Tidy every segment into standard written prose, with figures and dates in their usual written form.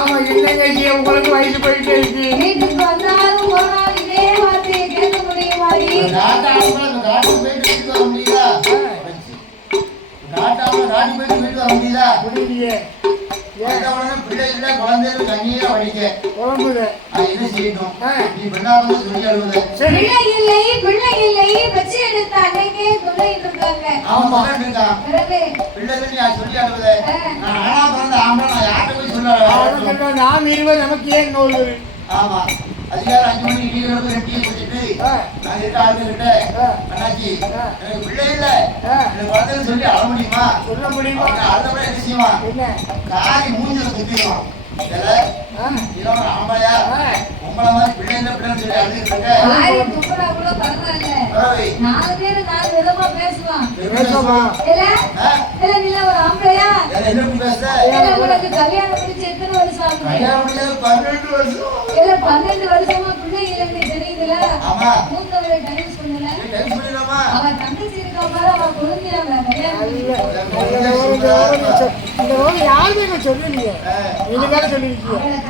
ஆமா இல்லைங்க உங்களுக்கு வயசு போயிட்டே இருக்கு. வீட்டுக்கு வந்தாலும் ஒரு நாள் இதே வார்த்தையை கேட்க முடியுமா? நாட்டுக்கு போயிட்டு வர முடியுதா? நாட்டுக்கு போயிட்டு வர முடியுதா? முடியலையே. பிள்ளைகள குழந்தைகள் கண்ணீரை வடிக்க குழம்புது என்ன செய்யணும்? நீ பெண்ணாவது சொல்லி அழுகுது. பிள்ளை இல்லை வச்சு எடுத்த அன்னைக்கே சொல்லிட்டு இருக்காங்க. அவன் மகன் இருக்கான். பிள்ளைகள் நீ சொல்லி அழுகுது. நான் ஆனா பிறந்த ஆம்பளை நான் யார்கிட்ட போய் சொல்ல? நாம் இருவர் நமக்கு ஏன் நோய்? ஆமா அதிகாரம் 5 மணிக்கு நீங்க டீ குடிச்சிட்டு நான் கிட்ட ஆளுகிட்ட அண்ணாச்சி எனக்கு பிள்ளை இல்ல எனக்கு குழந்தைன்னு சொல்லி அழ முடியுமா? சொல்ல முடியுமா? அழுதப்பட என்ன செய்வான்? காரி மூஞ்சில குத்திடுவான். ஆம்பளையா உங்களை மாதிரி பிள்ளை இல்ல பிள்ளைன்னு சொல்லி அழுதுட்டு இருக்க. கல்யாணம் முடிச்சு எத்தனை வருஷம்? 12 வருஷம். 12 வருஷமா பிள்ளை இல்லைன்னு தெரியுதுல. மூத்தவரை டைவர்ஸ் பண்ணல. அவ தங்கச்சி இருக்கா பாரு, அவ குழந்தையாங்க யாருமே சொல்லலையே.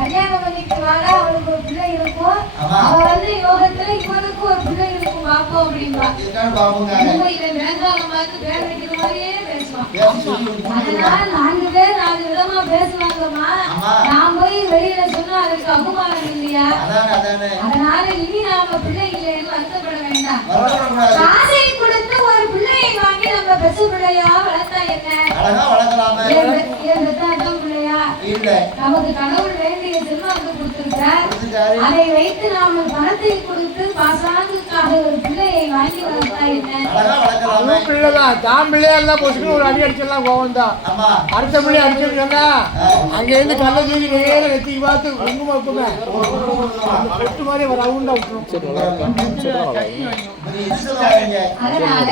கல்யாணம் பண்ணிட்டு வாழ அவளுக்கு ஒரு பிள்ளை இருக்கும். அவ வந்து யோகத்துல இவனுக்கு ஒரு பிள்ளை இருக்கும் பாப்போம் அப்படின்பா. இவன் வேங்காலம் பார்த்து பேர் வைக்கிற மாதிரியே பேசுவான். அதனால 4 பேர் 4 விதமா பேசுவாங்கம்மா. நான் போய் வெளியில சொன்னா அதுக்கு அபமானம் இல்லையா? அதனால இனி நாம பிள்ளை இல்லைன்னு வருத்தப்பட வேண்டாம். காசை கொடுத்து ஒரு பிள்ளையை வாங்கி நம்ம பெற்ற பிள்ளையா வளர்த்தா என்ன? நமக்கு கடவுள் வேண்டிய செல்வாக்கு கொடுத்திருக்கிறார். அதை வைத்து நாம பணத்தை கொடுத்து பாசாங்குக்காக ஒரு பிள்ளையை வாங்கி வளர்த்தா என்ன? பிள்ளைதான் தான் பிள்ளையா இருந்தா போச்சுன்னு ஒரு அடி அடிச்சிடலாம். கோவம் தான் அடுத்த பிள்ளை அடிச்சுட்டு சொன்னா அங்க இருந்து கல்ல தூக்கி நேர வெத்திக்கு பார்த்து குங்குமம் வைப்புங்க அந்த பொட்டு மாதிரி ஒரு ரவுண்டா விட்டுரும். அதனால